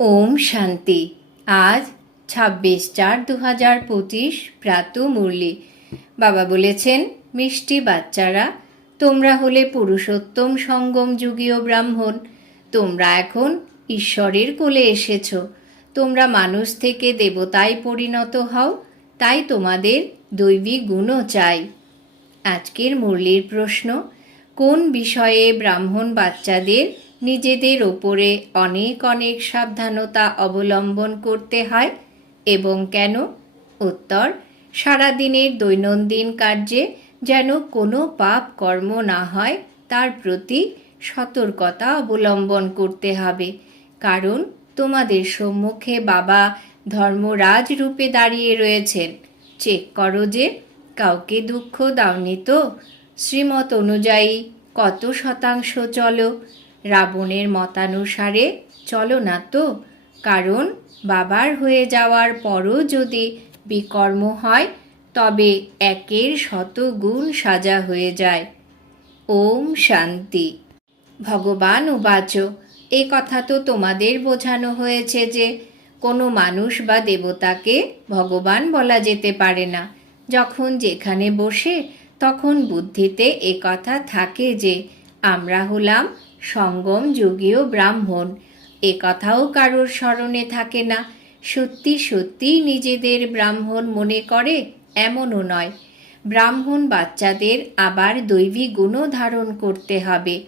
ওম শান্তি। আজ ছাব্বিশ চার দু হাজার পঁচিশ প্রাত মুরলি। বাবা বলেছেন, মিষ্টি বাচ্চারা, তোমরা হলে পুরুষোত্তম সঙ্গম যুগীয় ব্রাহ্মণ। তোমরা এখন ঈশ্বরের কোলে এসেছ। তোমরা মানুষ থেকে দেবতায় পরিণত হও, তাই তোমাদের দৈবিক গুণও চাই। আজকের মুরলির প্রশ্ন, কোন বিষয়ে ব্রাহ্মণ বাচ্চাদের নিজেদের ওপরে অনেক অনেক সাবধানতা অবলম্বন করতে হয় এবং কেন? উত্তর, সারাদিনের দৈনন্দিন কার্যে যেন কোনো পাপ কর্ম না হয়, তার প্রতি সতর্কতা অবলম্বন করতে হবে। কারণ, তোমাদের সম্মুখে বাবা ধর্মরাজ রূপে দাঁড়িয়ে রয়েছেন। চেক করো যে কাউকে দুঃখ দাওনি তো? শ্রীমত অনুযায়ী কত শতাংশ চলো? রাবণের মতানুসারে চলো না তো, কারণ বাবার হয়ে যাওয়ার পরও যদি বিকর্ম হয়, তবে একের শত গুণ সাজা হয়ে যায়। ওম শান্তি। ভগবান উবাচ, এ কথা তো তোমাদের বোঝানো হয়েছে যে কোনো মানুষ বা দেবতাকে ভগবান বলা যেতে পারে না। যখন যেখানে বসে, তখন বুদ্ধিতে এ কথা থাকে যে আমরা হলাম সঙ্গম যুগীয় ব্রাহ্মণ। এ কথাও কারোর স্মরণে থাকে না। সত্যি সত্যি নিজেদের ব্রাহ্মণ মনে করে, এমনও নয়। ব্রাহ্মণ বাচ্চাদের আবার দৈবী গুণও ধারণ করতে হবে।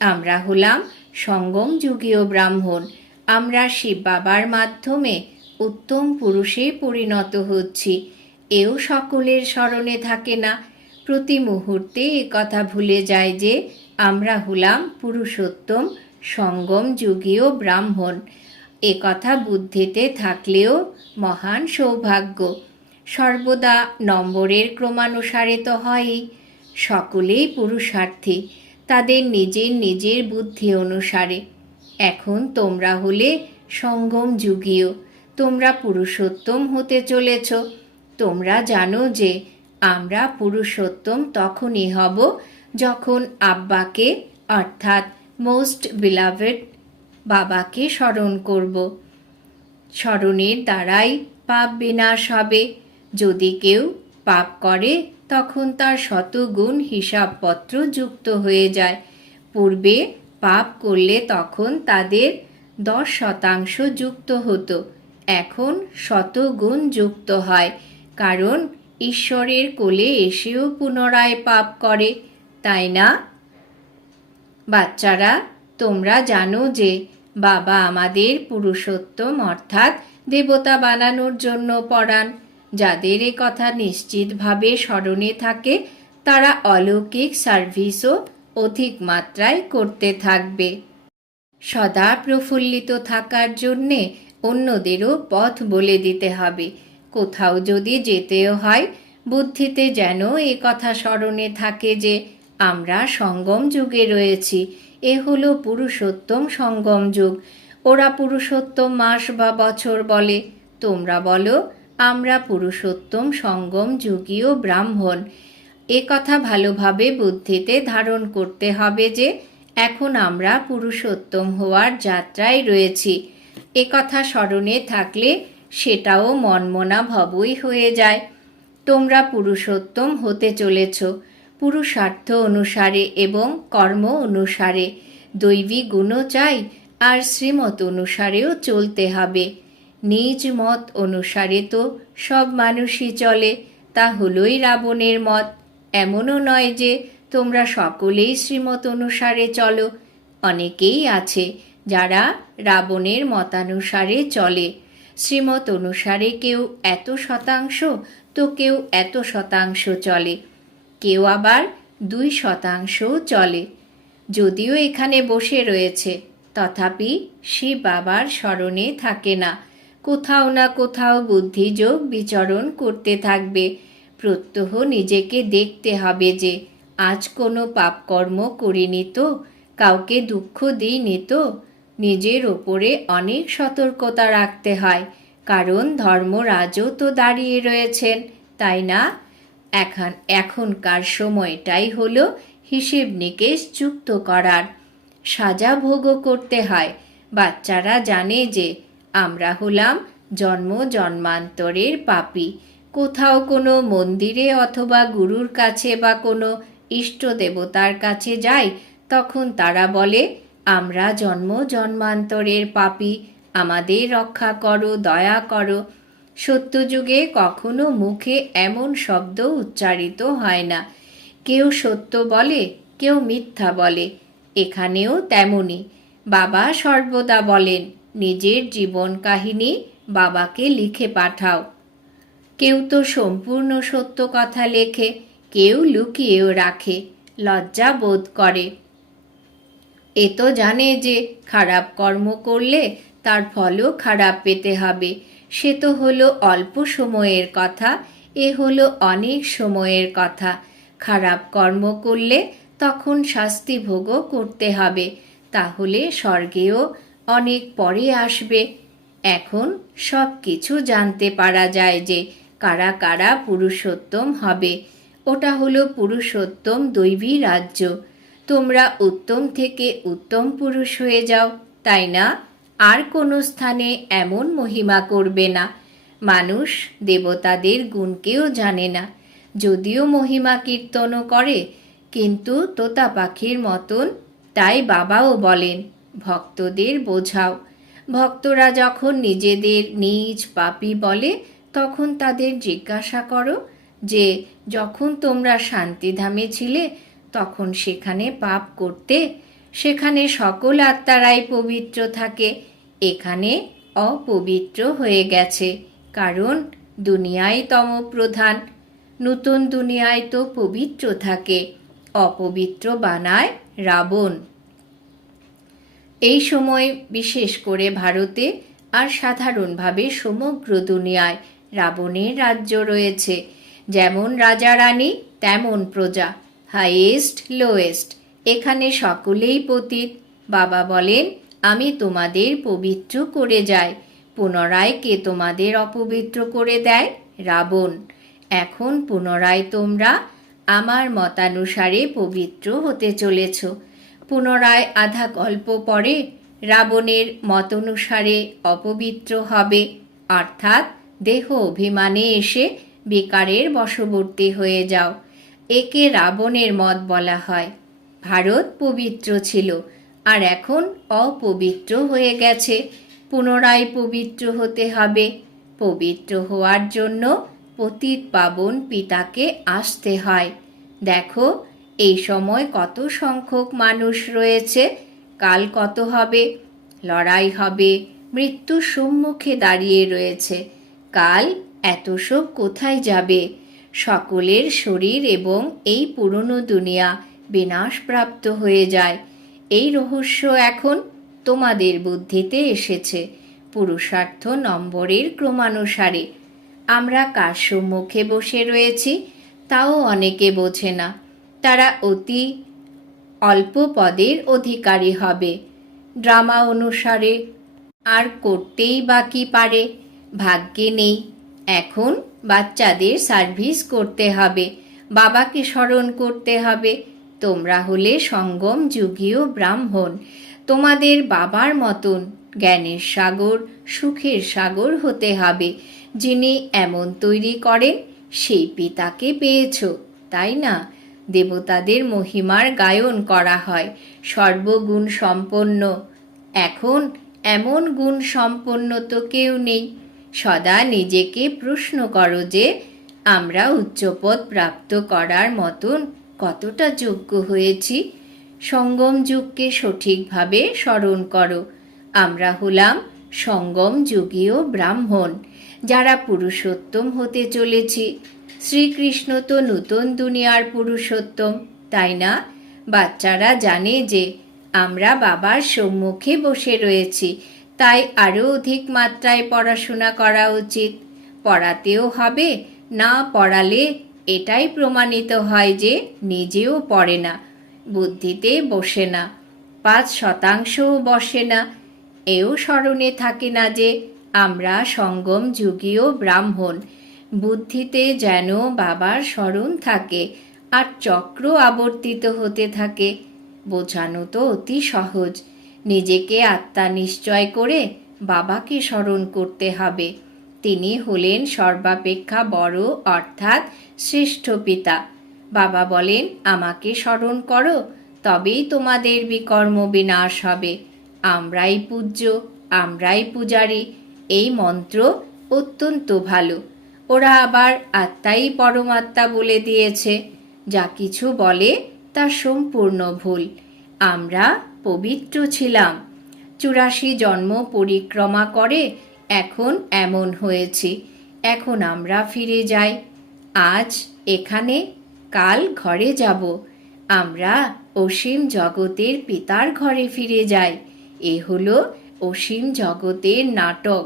আমরা হলাম সঙ্গম যুগীয় ব্রাহ্মণ। আমরা শিব বাবার মাধ্যমে উত্তম পুরুষে পরিণত হচ্ছি। এও সকলের স্মরণে থাকে না প্রতি মুহূর্তে কথা ভুলে যায় যে, আমরা হলাম পুরুষোত্তম, সঙ্গম যুগীয় ব্রাহ্মণ। এ কথা বুদ্ধিতে থাকলেও মহান সৌভাগ্য। সর্বদা নম্বরের ক্রমানুসারে তো হয়ই সকলেই পুরুষার্থী, তাদের নিজের নিজের বুদ্ধি অনুসারে। এখন তোমরা হলে সঙ্গম যুগীয়, তোমরা পুরুষোত্তম হতে চলেছ। তোমরা জানো যে আমরা পুরুষোত্তম তখনই হব যখন আব্বাকে, অর্থাৎ মোস্ট বিলাভেড বাবাকে স্মরণ করব। স্মরণের দ্বারাই পাপ বিনাশ হবে। যদি কেউ পাপ করে, তখন তার শতগুণ হিসাবপত্র যুক্ত হয়ে যায়। পূর্বে পাপ করলে তখন তাদের দশ শতাংশ যুক্ত হতো। এখন শতগুণ যুক্ত হয়। কারণ ঈশ্বরের কোলে এসেও পুনরায় পাপ করে, তাই না? বাচ্চারা, তোমরা জানো যে বাবা আমাদের পুরুষোত্তম, অর্থাৎ দেবতা বানানোর জন্য পড়ান যাদের এ কথা নিশ্চিতভাবে স্মরণে থাকে, তারা অলৌকিক সার্ভিসও অধিক মাত্রায় করতে থাকবে। সদা প্রফুল্লিত থাকার জন্যে অন্যদেরও পথ বলে দিতে হবে। কোথাও যদি যেতেও হয়, বুদ্ধিতে যেন এ কথা স্মরণে থাকে যে আমরা সঙ্গম যুগে রয়েছি। এ হলো পুরুষোত্তম সঙ্গম যুগ। ওরা পুরুষোত্তম মাস বা বছর বলে। তোমরা বলো, আমরা পুরুষোত্তম সঙ্গম যুগীয় ব্রাহ্মণ। এ কথা ভালোভাবে বুদ্ধিতে ধারণ করতে হবে যে, এখন আমরা পুরুষোত্তম হওয়ার যাত্রায় রয়েছি। এ কথা স্মরণে থাকলে সেটাও মনমনা ভবই হয়ে যায়। তোমরা পুরুষোত্তম হতে চলেছ, পুরুষার্থ অনুসারে এবং কর্ম অনুসারে। দৈবী গুণও চাই, আর শ্রীমত অনুসারেও চলতে হবে। নিজ মত অনুসারে তো সব মানুষই চলে, তা হলোই রাবণের মত। এমনও নয় যে তোমরা সকলেই শ্রীমত অনুসারে চলো। অনেকেই আছে যারা রাবণের মতানুসারে চলে। শ্রীমত অনুসারে কেউ এত শতাংশ তো কেউ এত শতাংশ চলে। কেউ আবার দুই শতাংশও চলে। যদিও এখানে বসে রয়েছে, তথাপি শিব বাবার স্মরণে থাকে না। কোথাও না কোথাও বুদ্ধিযোগ বিচরণ করতে থাকবে। প্রত্যহ নিজেকে দেখতে হবে যে, আজ কোনো পাপকর্ম করিনি তো, কাউকে দুঃখ দিইনি তো নিজের ওপরে অনেক সতর্কতা রাখতে হয়। কারণ ধর্মরাজও তো দাঁড়িয়ে রয়েছেন, তাই না? এখন, এখনকার সময়টাই হলো হিসেব নিকেশ যুক্ত করার। সাজা ভোগও করতে হয়। বাচ্চারা জানে যে আমরা হলাম জন্ম জন্মান্তরের পাপী। কোথাও কোনো মন্দিরে অথবা গুরুর কাছে বা কোনো ইষ্ট দেবতার কাছে যাই, তখন তারা বলে আমরা জন্ম জন্মান্তরের পাপি, আমাদের রক্ষা করো, দয়া করো। সত্যযুগে কখনো মুখে এমন শব্দ উচ্চারিত হয় না। কেউ সত্য বলে, কেউ মিথ্যা বলে, এখানেও তেমনি বাবা সর্বদা বলেন, নিজের জীবন কাহিনী বাবাকে লিখে পাঠাও। কেউ তো সম্পূর্ণ সত্য কথা লেখে, কেউ লুকিয়েও রাখে, লজ্জা বোধ করে। এ তো জানে যে খারাপ কর্ম করলে তার ফলও খারাপ পেতে হবে। সে তো হলো অল্প সময়ের কথা, এ হলো অনেক সময়ের কথা। খারাপ কর্ম করলে তখন শাস্তি ভোগও করতে হবে, তাহলে স্বর্গেও অনেক পরে আসবে। এখন সব কিছু জানতে পারা যায় যে কারা কারা পুরুষোত্তম হবে। ওটা হলো পুরুষোত্তম দৈবী রাজ্য। তোমরা উত্তম থেকে উত্তম পুরুষ হয়ে যাও, তাই না? আর কোনো স্থানে এমন মহিমা করবে না। মানুষ দেবতাদের গুণকেও জানে না। যদিও মহিমা কীর্তনও করে, কিন্তু তোতা পাখির মতন তাই বাবাও বলেন, ভক্তদের বোঝাও। ভক্তরা যখন নিজেদের নিজ পাপি বলে, তখন তাদের জিজ্ঞাসা করো যে, যখন তোমরা শান্তিধামে ছিলে তখন সেখানে পাপ করতে, সেখানে সকল আত্মারাই পবিত্র থাকে। এখানে অপবিত্র হয়ে গেছে, কারণ দুনিয়ায় তম প্রধান নতুন দুনিয়ায় তো পবিত্র থাকে, অপবিত্র বানায় রাবণ। এই সময় বিশেষ করে ভারতে আর সাধারণভাবে সমগ্র দুনিয়ায় রাবণের রাজ্য রয়েছে। যেমন রাজা রানী, তেমন প্রজা। হাইয়েস্ট লোয়েস্ট এখানে সকলেই পতিত। বাবা বলেন, আমি তোমাদের পবিত্র করে যাই। পুনরায় কে তোমাদের অপবিত্র করে দেয়? রাবণ। এখন পুনরায় তোমরা আমার মতানুসারে পবিত্র হতে চলেছ। পুনরায় আধা গল্প পরে রাবণের মতানুসারে অপবিত্র হবে। অর্থাৎ দেহ অভিমানে এসে বেকারের বশবর্তী হয়ে যাও। একে রাবণের মত বলা হয়। ভারত পবিত্র ছিল, আর এখন অপবিত্র হয়ে গেছে। পুনরায় পবিত্র হতে হবে। পবিত্র হওয়ার জন্য পতিত পাবন পিতাকে আসতে হয়। দেখো, এই সময় কত সংখ্যক মানুষ রয়েছে। কাল কত হবে? লড়াই হবে। মৃত্যুর সম্মুখে দাঁড়িয়ে রয়েছে। কাল এত সব কোথায় যাবে? সকলের শরীর এবং এই পুরনো দুনিয়া বিনাশপ্রাপ্ত হয়ে যায়। এই রহস্য এখন তোমাদের বুদ্ধিতে এসেছে। পুরুষার্থ নম্বরের ক্রমানুসারে। আমরা কার সম্মুখে বসে রয়েছি তাও অনেকে বোঝে না। তারা অতি অল্প পদের অধিকারী হবে। ড্রামা অনুসারে আর করতেই বাকি পারে। ভাগ্যে নেই। এখন বাচ্চাদের সার্ভিস করতে হবে। বাবাকে স্মরণ করতে হবে। তোমরা হলে সঙ্গম যুগীয় ব্রাহ্মণ। তোমাদের বাবার মতন জ্ঞানের সাগর, সুখের সাগর হতে হবে। যিনি এমন তৈরি করেন, সেই পিতাকে পেয়েছ। তাই না? দেবতাদের মহিমার গায়ন করা হয়। সর্বগুণ সম্পন্ন। এখন এমন গুণ সম্পন্ন তো কেউ নেই। সদা নিজেকে প্রশ্ন করো যে, আমরা উচ্চপদ প্রাপ্ত করার মতন কতটা যোগ্য হয়েছি? সঙ্গম যুগকে সঠিকভাবে স্মরণ করো। আমরা হলাম সঙ্গম যুগীয় ব্রাহ্মণ, যারা পুরুষোত্তম হতে চলেছি। শ্রীকৃষ্ণ তো নূতন দুনিয়ার পুরুষোত্তম, তাই না? বাচ্চারা জানে যে, আমরা বাবার সম্মুখে বসে রয়েছি। তাই আরও অধিক মাত্রায় পড়াশোনা করা উচিত। পড়াতেও হবে, না পড়ালে এটাই প্রমাণিত হয় যে নিজেও পড়ে না, বুদ্ধিতে বসে না, পাঁচ শতাংশও বসে না। এও স্মরণে থাকে না যে আমরা সঙ্গম যুগীয় ব্রাহ্মণ, বুদ্ধিতে যেন বাবার স্মরণ থাকে আর চক্র আবর্তিত হতে থাকে। বোঝানো তো অতি সহজ। নিজেকে আত্মা নিশ্চয় করে বাবাকে স্মরণ করতে হবে। তিনি হলেন সর্বাপেক্ষা বড়, অর্থাৎ শ্রেষ্ঠ পিতা। বাবা বলেন, আমাকে স্মরণ করো, তবেই তোমাদের বিকর্ম বিনাশ হবে। আমরাই পূজ্য, আমরাই পূজারী। এই মন্ত্র অত্যন্ত ভালো। ওরা আবার আত্মাই পরমাত্মা বলে দিয়েছে। যা কিছু বলে তা সম্পূর্ণ ভুল। আমরা পবিত্র ছিলাম। চুরাশি জন্ম পরিক্রমা করে এখন এমন হয়েছি। এখন আমরা ফিরে যাই। আজ এখানে, কাল ঘরে যাব। আমরা অসীম জগতের পিতার ঘরে ফিরে যাই। এ হলো অসীম জগতের নাটক,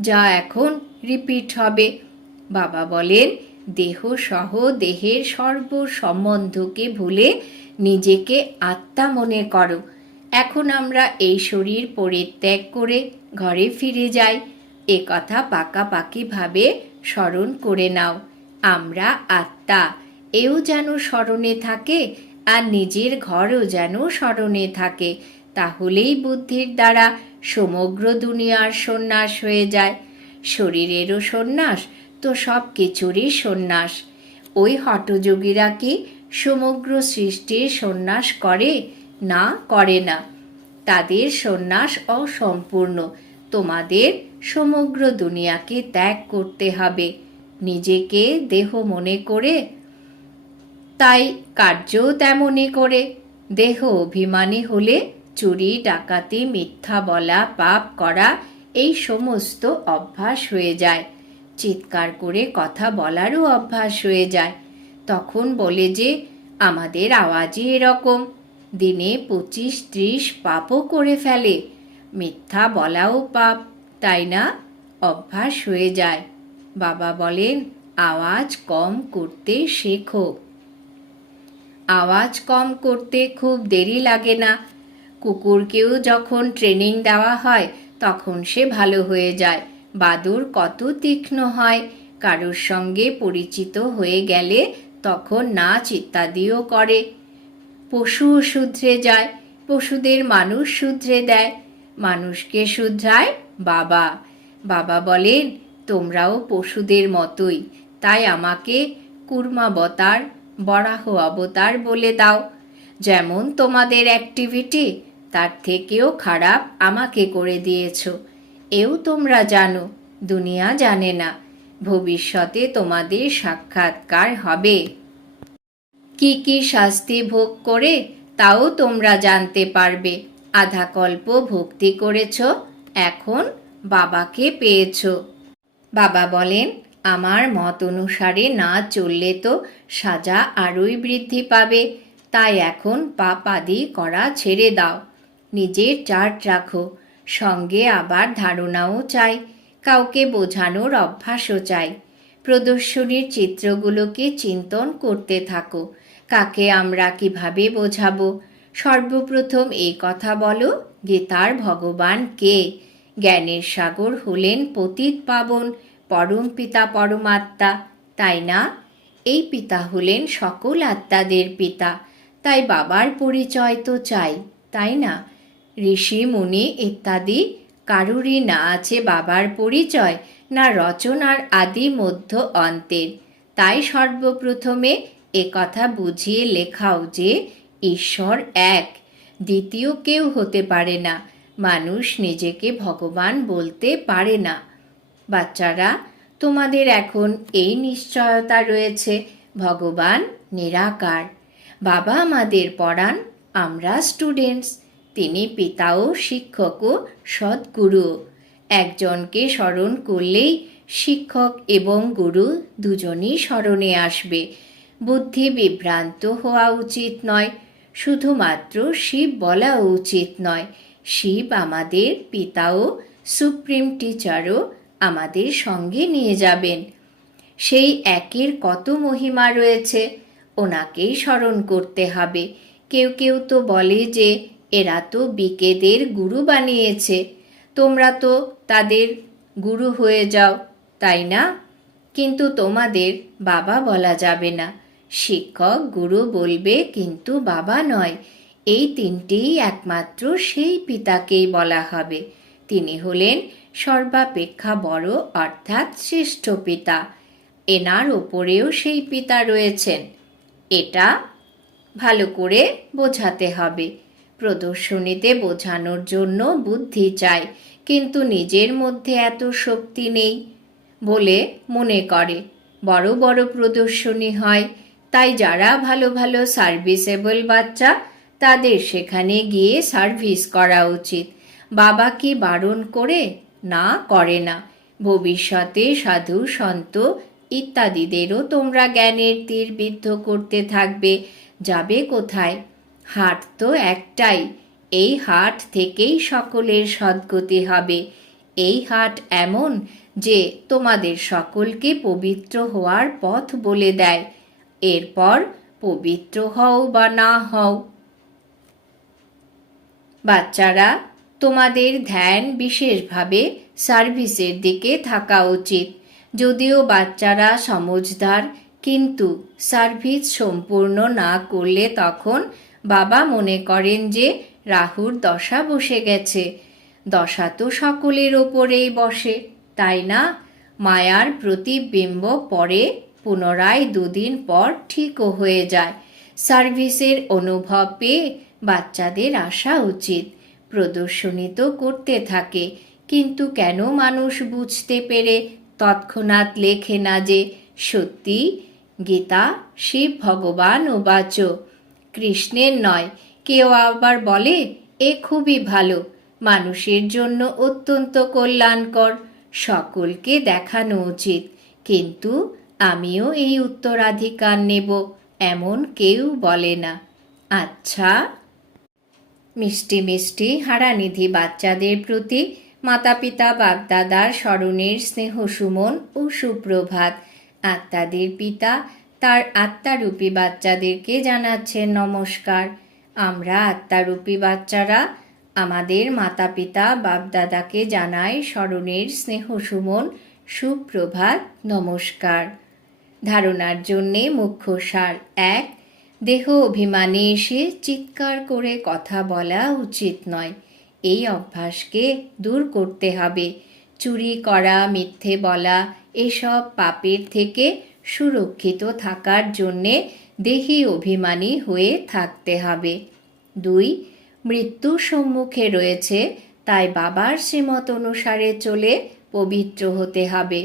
যা এখন রিপিট হবে। বাবা বলেন, দেহ সহ দেহের সর্ব সম্বন্ধকে ভুলে নিজেকে আত্মা মনে করো। এখন আমরা এই শরীর পরিত্যাগ করে ঘরে ফিরে যাই। এ কথা পাকাপাকিভাবে স্মরণ করে নাও। আমরা আত্মা। এও যেন স্মরণে থাকে আর নিজের ঘরও যেন স্মরণে থাকে। তাহলেই বুদ্ধির দ্বারা সমগ্র দুনিয়ার সন্ন্যাস হয়ে যায়। শরীরেরও সন্ন্যাস তো সব কিছুরই সন্ন্যাস। ওই হটযোগীরা কি সমগ্র সৃষ্টির সন্ন্যাস করে? না করে না। তাদের সন্ন্যাস অসম্পূর্ণ। তোমাদের সমগ্র দুনিয়াকে ত্যাগ করতে হবে। নিজেকে দেহ মনে করে, তাই কার্যও তেমনই করে। দেহ অভিমানী হলে চুরি, ডাকাতি, মিথ্যা বলা, পাপ করা, এই সমস্ত অভ্যাস হয়ে যায়। চিৎকার করে কথা বলারও অভ্যাস হয়ে যায়। তখন বলে যে, আমাদের আওয়াজই এরকম। দিনে পঁচিশ ত্রিশ পাপও করে ফেলে। মিথ্যা বলাও পাপ, তাই না? অভ্যাস হয়ে যায়। বাবা বলেন, আওয়াজ কম করতে শেখো। আওয়াজ কম করতে খুব দেরি লাগে না। কুকুরকেও যখন ট্রেনিং দেওয়া হয়, তখন সে ভালো হয়ে যায়। বাদুর কত তীক্ষ্ণ হয়। কারোর সঙ্গে পরিচিত হয়ে গেলে তখন নাচ ইত্যাদিও করে। পশুও শুধরে যায়, পশুদের মানুষ শুধরে দেয়, মানুষকে শুধরায় বাবা। বাবা বলেন, তোমরাও পশুদের মতোই, তাই আমাকে কুর্মাবতার, বরাহ অবতার বলে দাও। যেমন তোমাদের অ্যাক্টিভিটি, তার থেকেও খারাপ আমাকে করে দিয়েছ। এও তোমরা জানো, দুনিয়া জানে না, ভবিষ্যতে তোমাদের সাক্ষাৎকার হবে। কি কি শাস্তি ভোগ করে তাও তোমরা জানতে পারবে। আধা কল্প ভক্তি করেছ, এখন বাবাকে পেয়েছ। বাবা বলেন, আমার মত অনুসারে না চললে তো সাজা আরোই বৃদ্ধি পাবে। তাই এখন পাপ আদি করা ছেড়ে দাও। নিজের চার্ট রাখো। সঙ্গে আবার ধারণাও চাই। কাউকে বোঝানোর অভ্যাসও চাই। প্রদর্শনীর চিত্রগুলোকে চিন্তন করতে থাকো। কাকে আমরা কীভাবে বোঝাবো? সর্বপ্রথম এই কথা বলো গীতার ভগবান কে? জ্ঞানের সাগর হলেন পতিত পাবন, পরম পিতা পরমাত্মা, তাই না? এই পিতা হলেন সকল আত্মাদের পিতা, তাই বাবার পরিচয় তো চাই, তাই না? ঋষি মুনি ইত্যাদি, কারুরই না আছে বাবার পরিচয় না রচনার আদি মধ্য অন্তের। তাই সর্বপ্রথমে এ কথা বুঝিয়ে লেখাও যে ঈশ্বর এক। দ্বিতীয় কেউ হতে পারে না। মানুষ নিজেকে ভগবান বলতে পারে না। বাচ্চারা, তোমাদের এখন এই নিশ্চয়তা রয়েছে। ভগবান নিরাকার। বাবা আমাদের পড়ান, আমরা স্টুডেন্টস তিনি পিতাও শিক্ষকও সদ্গুরু। একজনকে স্মরণ করলেই শিক্ষক এবং গুরু দুজনই স্মরণে আসবে। বুদ্ধি বিভ্রান্ত হওয়া উচিত নয়, শুধুমাত্র শিব বলা উচিত নয়। শিব আমাদের পিতাও, সুপ্রিম টিচারও আমাদের সঙ্গে নিয়ে যাবেন। সেই একের কত মহিমা রয়েছে, ওনাকেই স্মরণ করতে হবে। কেউ কেউ তো বলে যে, এরা তো বিকেদের গুরু বানিয়েছে। তোমরা তো তাদের গুরু হয়ে যাও, তাই না? কিন্তু তোমাদের বাবা বলা যাবে না। শিক্ষক, গুরু বলবে, কিন্তু বাবা নয়। এই তিনটেই একমাত্র সেই পিতাকেই বলা হবে। তিনি হলেন সর্বাপেক্ষা বড়, অর্থাৎ শ্রেষ্ঠ পিতা। এনার ওপরেও সেই পিতা রয়েছেন। এটা ভালো করে বোঝাতে হবে। প্রদর্শনীতে বোঝানোর জন্য বুদ্ধি চাই কিন্তু নিজের মধ্যে এত শক্তি নেই বলে মনে করে। বড় বড় প্রদর্শনী হয়, তাই যারা ভালো ভালো সার্ভিসেবল বাচ্চা, তাদের সেখানে গিয়ে সার্ভিস করা উচিত। বাবা কি বারণ করে? না করে না। ভবিষ্যতে সাধু, সন্ত ইত্যাদিদেরও তোমরা জ্ঞানের তীর বিদ্ধ করতে থাকবে, যাবে কোথায়? হাট তো একটাই। এই হাট থেকেই সকলের সদ্গতি হবে। এই হাট এমন যে তোমাদের সকলকে পবিত্র হওয়ার পথ বলে দেয়। এরপর পবিত্র হও বা না হও। বাচ্চারা, তোমাদের ধ্যান বিশেষভাবে সার্ভিসের দিকে থাকা উচিত। যদিও বাচ্চারা সমজদার কিন্তু সার্ভিস সম্পূর্ণ না করলে তখন বাবা মনে করেন যে রাহুর দশা বসে গেছে। দশা তো সকলের ওপরেই বসে, তাই না? মায়ার প্রতিবিম্ব পরে পুনরায় দুদিন পর ঠিকও হয়ে যায়। সার্ভিসের অনুভব পেয়ে বাচ্চাদের আসা উচিত। প্রদর্শনী তো করতে থাকে, কিন্তু কেন মানুষ বুঝতে পেরে তৎক্ষণাৎ লেখে না যে সত্যি গীতা শিব ভগবান ও বাচ কৃষ্ণের নয়। কেউ আবার বলে, এ খুবই ভালো। মানুষের জন্য অত্যন্ত কল্যাণকর। সকলকে দেখানো উচিত। কিন্তু আমিও এই উত্তরাধিকার নেব, এমন কেউ বলে না। আচ্ছা। মিষ্টি মিষ্টি হারানিধি বাচ্চাদের প্রতি মাতা পিতা বাগদাদার স্মরণের স্নেহ সুমন ও সুপ্রভাত। আত্মাদের পিতা তার আত্মারূপী বাচ্চাদেরকে জানাচ্ছেন নমস্কার, আমরা আত্মারূপী বাচ্চারা আমাদের মাতা পিতা বাপদাদাকে জানাই স্মরণের স্নেহ সুমন, সুপ্রভাত, নমস্কার। ধারণার জন্যে মুখ্য সার এক, দেহ অভিমানে এসে চিৎকার করে কথা বলা উচিত নয়। এই অভ্যাসকে দূর করতে হবে। চুরি করা, মিথ্যে বলা, এসব পাপের থেকে সুরক্ষিত থাকার জন্যে দেহি অভিমানী হয়ে থাকতে হবে। দুই, মৃত্যু সম্মুখে রয়েছে, তাই বাবার শ্রীমত অনুসারে চলে পবিত্র হতে হবে।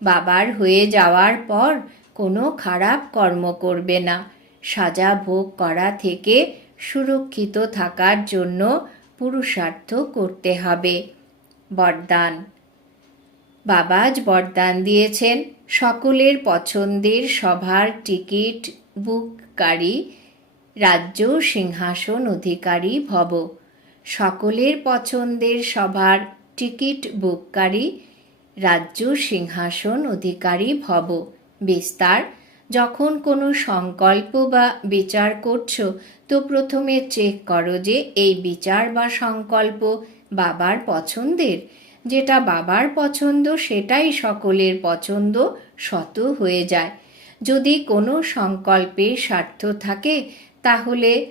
বাবার হয়ে যাওয়ার পর কোনো খারাপ কর্ম করবে না। সাজা ভোগ করা থেকে সুরক্ষিত থাকার জন্য পুরুষার্থ করতে হবে। বরদান বাবাজ বরদান দিয়েছেন। সকলের পছন্দের সভার টিকিট বুককারী, রাজ্য সিংহাসন অধিকারী ভব। সকলের পছন্দের সভার টিকিট বুককারী, রাজ্য সিংহাসন অধিকারী ভব। বিস্তার, যখন কোনো সংকল্প বা বিচার করছ, তো প্রথমে চেক করো যে এই বিচার বা সংকল্প বাবার পছন্দের। যেটা বাবার পছন্দ, সেটাই সকলের পছন্দ, শত হয়ে যায়। যদি কোনো সংকল্পে স্বার্থ থাকে, তাহলে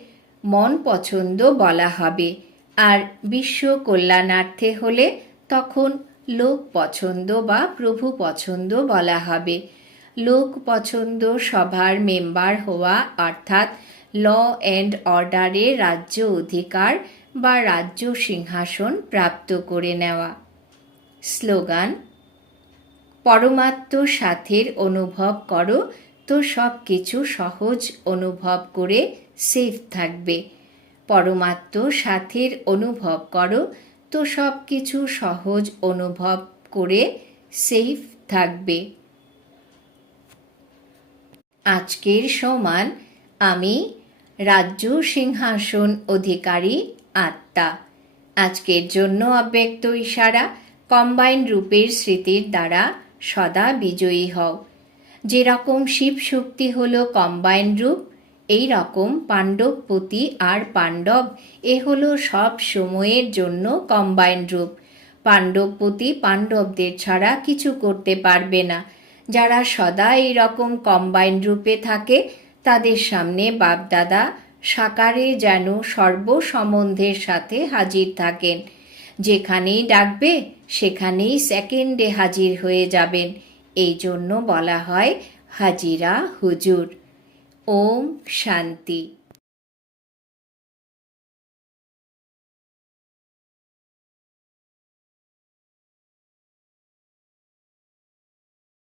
মন পছন্দ বলা হবে। আর বিশ্ব কল্যাণার্থে হলে তখন লোক পছন্দ বা প্রভু পছন্দ বলা হবে। লোক পছন্দ সভার মেম্বার হওয়া, অর্থাৎ ল অ্যান্ড অর্ডারে রাজ্য অধিকার বা রাজ্য সিংহাসন প্রাপ্ত করে নেওয়া। স্লোগান পরমাত্ম সাথের অনুভব করো, তো সব কিছু সহজ অনুভব করে সেফ থাকবে। পরমাত্ম সাথের অনুভব করো, তো সব কিছু সহজ অনুভব করে সেফ থাকবে। আজকের সমান, আমি রাজ্য সিংহাসন অধিকারী আত্মা। আজকের জন্য অব্যক্ত ইশারা কম্বাইন রূপের স্মৃতির দ্বারা সদা বিজয়ী হও। যেরকম শিব শক্তি হল কম্বাইন রূপ, এই রকম পাণ্ডবপতি আর পাণ্ডব এ হলো সব সময়ের জন্য কম্বাইন রূপ। পাণ্ডবপতি পাণ্ডবদের ছাড়া কিছু করতে পারবে না। যারা সদা এই রকম কম্বাইন রূপে থাকে, তাদের সামনে বাপদাদা সাকারে যেন সর্বসম্বন্ধের সাথে হাজির থাকেন। যেখানেই ডাকবে, সেখানেই সেকেন্ডে হাজির হয়ে যাবেন। এই জন্য বলা হয় হাজিরা হুজুর। ওম শান্তি।